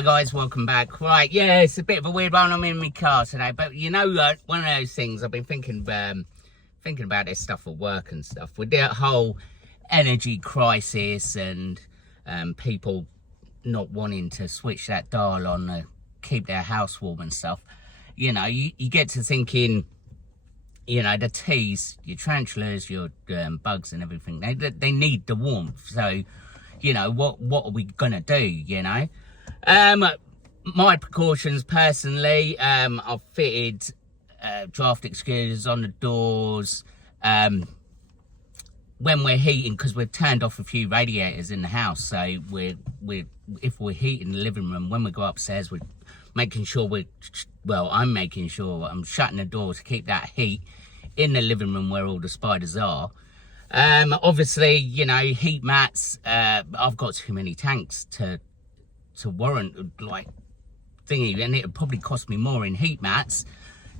Hi guys, welcome back. Right, yeah, it's a bit of a weird one. I'm in my car today, but you know, one of those things I've been thinking about this stuff at work and stuff. With the whole energy crisis and people not wanting to switch that dial on to keep their house warm and stuff. You know, you get to thinking, you know, the teas, your tarantulas, your bugs and everything, they need the warmth. So, you know, what are we gonna do, you know? My precautions personally, I've fitted draft excusers on the doors when we're heating, because we've turned off a few radiators in the house. So if we're heating the living room, when we go upstairs, we're making sure I'm making sure I'm shutting the door to keep that heat in the living room where all the spiders are. Obviously, you know, heat mats, I've got too many tanks to warrant like thingy, and it would probably cost me more in heat mats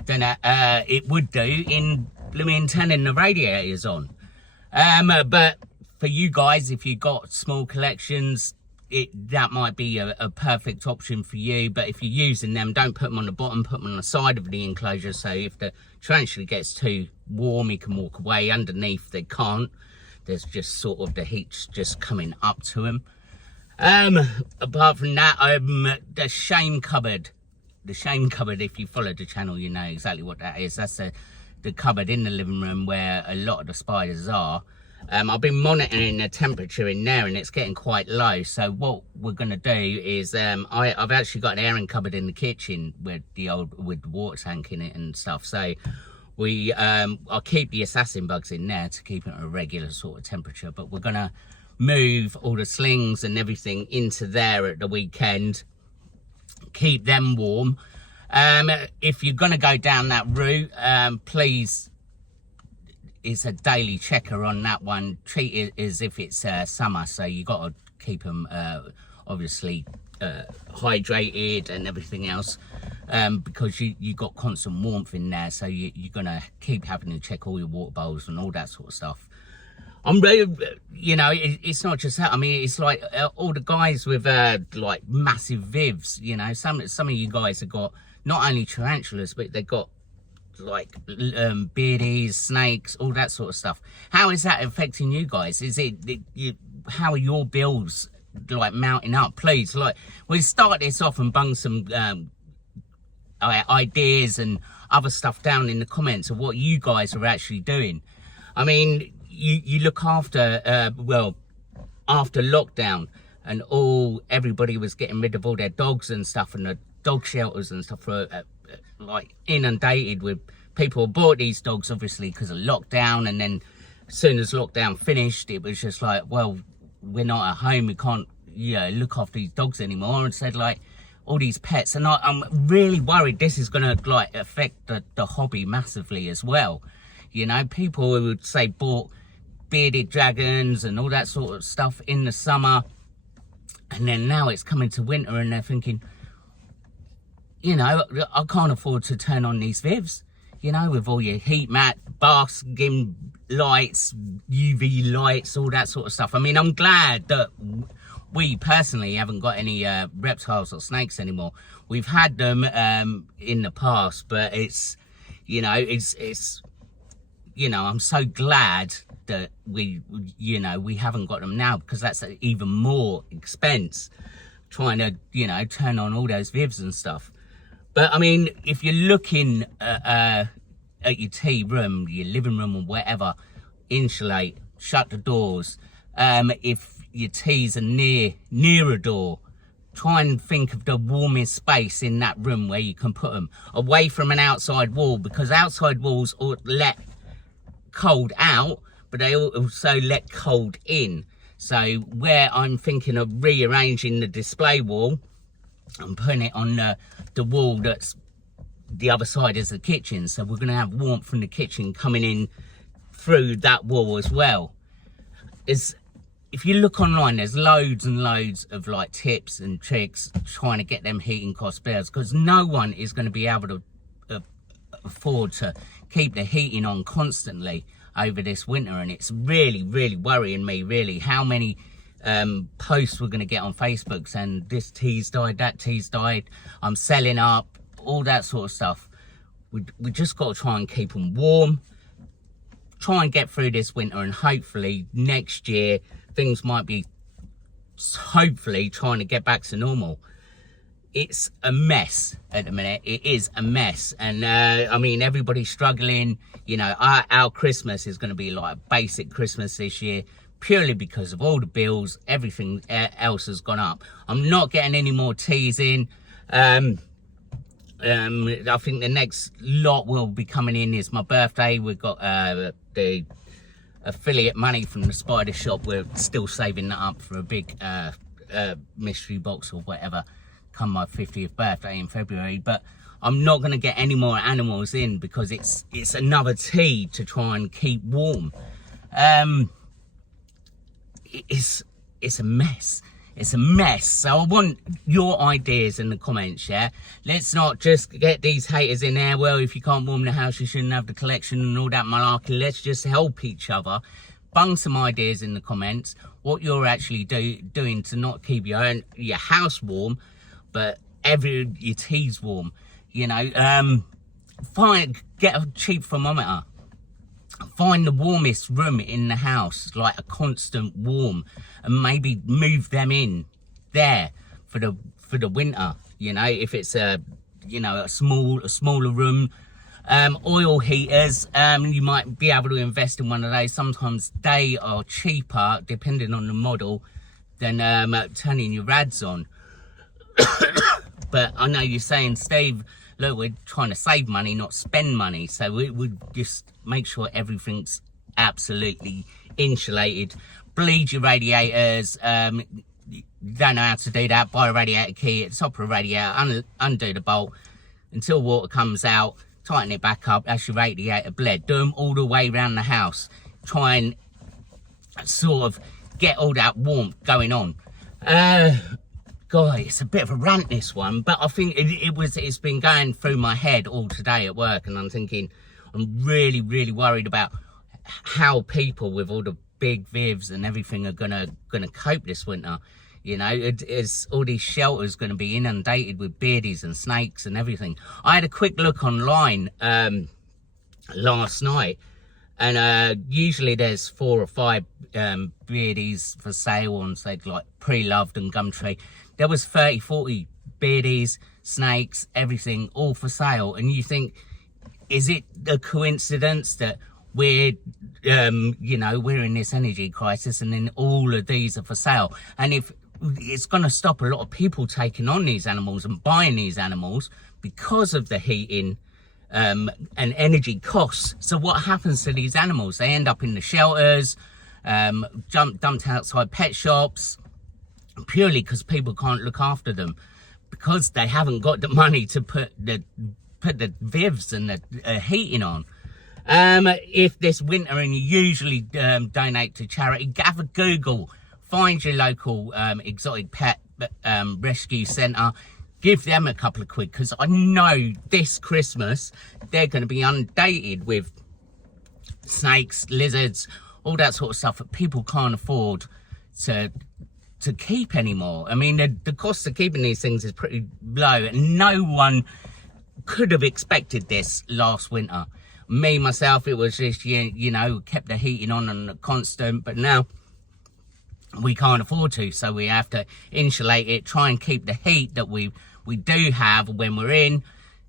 than it would do in blooming turning the radiators on. But for you guys, if you've got small collections, that might be a perfect option for you. But if you're using them, don't put them on the bottom, put them on the side of the enclosure. So if the tarantula gets too warm, he can walk away. Underneath, they can't. There's just sort of the heat's just coming up to him. Apart from that, the shame cupboard, if you follow the channel, you know exactly what that is. That's the cupboard in the living room where a lot of the spiders are. I've been monitoring the temperature in there, and it's getting quite low. So what we're going to do is, I've actually got an airing cupboard in the kitchen with the water tank in it and stuff. So I'll keep the assassin bugs in there to keep it at a regular sort of temperature. But we're going to move all the slings and everything into there at the weekend, keep them warm. If you're going to go down that route, please, it's a daily checker on that one. Treat it as if it's summer, so you got to keep them obviously hydrated and everything else, because you got constant warmth in there, so you're going to keep having to check all your water bowls and all that sort of stuff. I'm really, you know, it's not just that. I mean, it's like all the guys with like massive vivs, you know, some of you guys have got not only tarantulas, but they've got like beardies, snakes, all that sort of stuff. How is that affecting you guys? How are your bills like mounting up? Please, like, we'll start this off and bung some ideas and other stuff down in the comments of what you guys are actually doing. I mean, you look after, after lockdown and everybody was getting rid of all their dogs and stuff, and the dog shelters and stuff were like inundated with people who bought these dogs, obviously because of lockdown. And then as soon as lockdown finished, it was just like, well, we're not at home, we can't, you know, look after these dogs anymore, and said like all these pets. And I'm really worried this is going to like affect the hobby massively as well. You know, people who would say bought bearded dragons and all that sort of stuff in the summer, and then now it's coming to winter and they're thinking, you know, I can't afford to turn on these vivs, you know, with all your heat mat, basking lights, UV lights, all that sort of stuff. I mean, I'm glad that we personally haven't got any reptiles or snakes anymore. We've had them in the past, but it's, you know, it's you know, I'm so glad that we haven't got them now, because that's even more expense trying to, you know, turn on all those vivs and stuff. But I mean, if you're looking at your tea room, your living room or whatever, insulate, shut the doors. If your teas are near a door, try and think of the warmest space in that room where you can put them, away from an outside wall, because outside walls let cold out, but they also let cold in. So where I'm thinking of rearranging the display wall and putting it on the wall that's the other side is the kitchen, so we're going to have warmth from the kitchen coming in through that wall as well. If you look online, there's loads and loads of like tips and tricks trying to get them heating costs better, because no one is going to be able to afford to keep the heating on constantly over this winter. And it's really worrying me, really, how many posts we're going to get on Facebook saying this tea's died, that tea's died, I'm selling up, all that sort of stuff. We just got to try and keep them warm, try and get through this winter, and hopefully next year things might be hopefully trying to get back to normal. It's a mess at the minute. It is a mess. And I mean, everybody's struggling. You know, our Christmas is going to be like a basic Christmas this year, purely because of all the bills. Everything else has gone up. I'm not getting any more teas in. I think the next lot will be coming in is my birthday. We've got the affiliate money from the Spider Shop. We're still saving that up for a big mystery box or whatever come my 50th birthday in February. But I'm not going to get any more animals in because it's another tea to try and keep warm. It's a mess. It's a mess. So I want your ideas in the comments, yeah? Let's not just get these haters in there. Well, if you can't warm the house, you shouldn't have the collection and all that malarkey. Let's just help each other. Bung some ideas in the comments. What you're actually doing to not keep your house warm, but your tea's warm. You know, get a cheap thermometer. Find the warmest room in the house, like a constant warm, and maybe move them in there for the winter. You know, if it's a smaller room. Oil heaters, you might be able to invest in one of those. Sometimes they are cheaper, depending on the model, than turning your rads on. But I know you're saying, Steve, look, we're trying to save money, not spend money. So we would just make sure everything's absolutely insulated. Bleed your radiators. You don't know how to do that, buy a radiator key at the top of the radiator, undo the bolt until water comes out, tighten it back up. That's your radiator bled. Do them all the way around the house. Try and sort of get all that warmth going on. God, it's a bit of a rant, this one, but I think it's been going through my head all today at work, and I'm thinking, I'm really, really worried about how people with all the big vivs and everything are gonna cope this winter. You know, it's all these shelters going to be inundated with beardies and snakes and everything. I had a quick look online last night, and usually there's 4 or 5 beardies for sale on, say, like Pre-Loved and Gumtree. There was 30, 40 beardies, snakes, everything, all for sale. And you think, is it a coincidence that we're in this energy crisis and then all of these are for sale? And if it's going to stop a lot of people taking on these animals and buying these animals because of the heating and energy costs. So what happens to these animals? They end up in the shelters, dumped outside pet shops, purely because people can't look after them, because they haven't got the money to put the vivs and the heating on. If this winter and you usually donate to charity, have a Google, find your local exotic pet rescue centre, give them a couple of quid, because I know this Christmas they're going to be inundated with snakes, lizards, all that sort of stuff that people can't afford to keep anymore. I mean, the cost of keeping these things is pretty low, and no one could have expected this last winter. Me, myself, it was just, kept the heating on and a constant, but now we can't afford to, so we have to insulate it, try and keep the heat that we do have when we're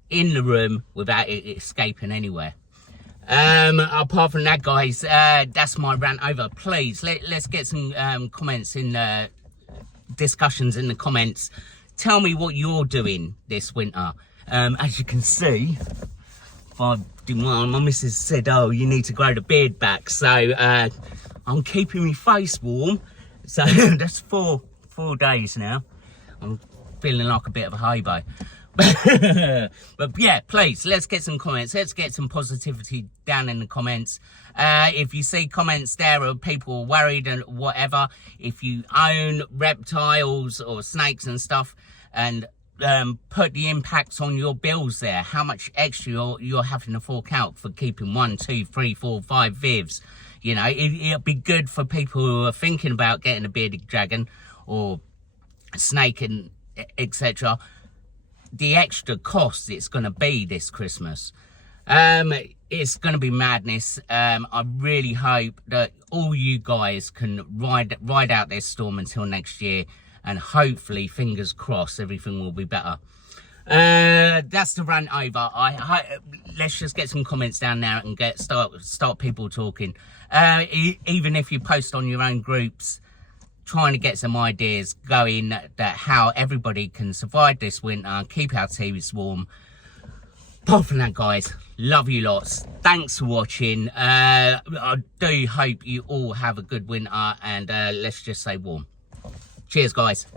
in the room without it escaping anywhere. Apart from that, guys, that's my rant over. Please, let's get some comments in discussions in the comments. Tell me what you're doing this winter. As you can see, my missus said, oh, you need to grow the beard back, so I'm keeping my face warm. So that's four days now. I'm feeling like a bit of a hobo. But yeah, please, let's get some comments. Let's get some positivity down in the comments. If you see comments there of people worried and whatever, if you own reptiles or snakes and stuff, and put the impacts on your bills there, how much extra you're having to fork out for keeping 1, 2, 3, 4, 5 vivs. You know, it'll be good for people who are thinking about getting a bearded dragon or a snake and etc. The extra cost it's going to be this Christmas. It's going to be madness. I really hope that all you guys can ride out this storm until next year, and hopefully, fingers crossed, everything will be better. That's the rant over. Let's just get some comments down there and start people talking. Even if you post on your own groups, trying to get some ideas going that how everybody can survive this winter, keep our TVs warm. Apart from that, guys, love you lots. Thanks for watching. I do hope you all have a good winter, and let's just say warm. Cheers, guys.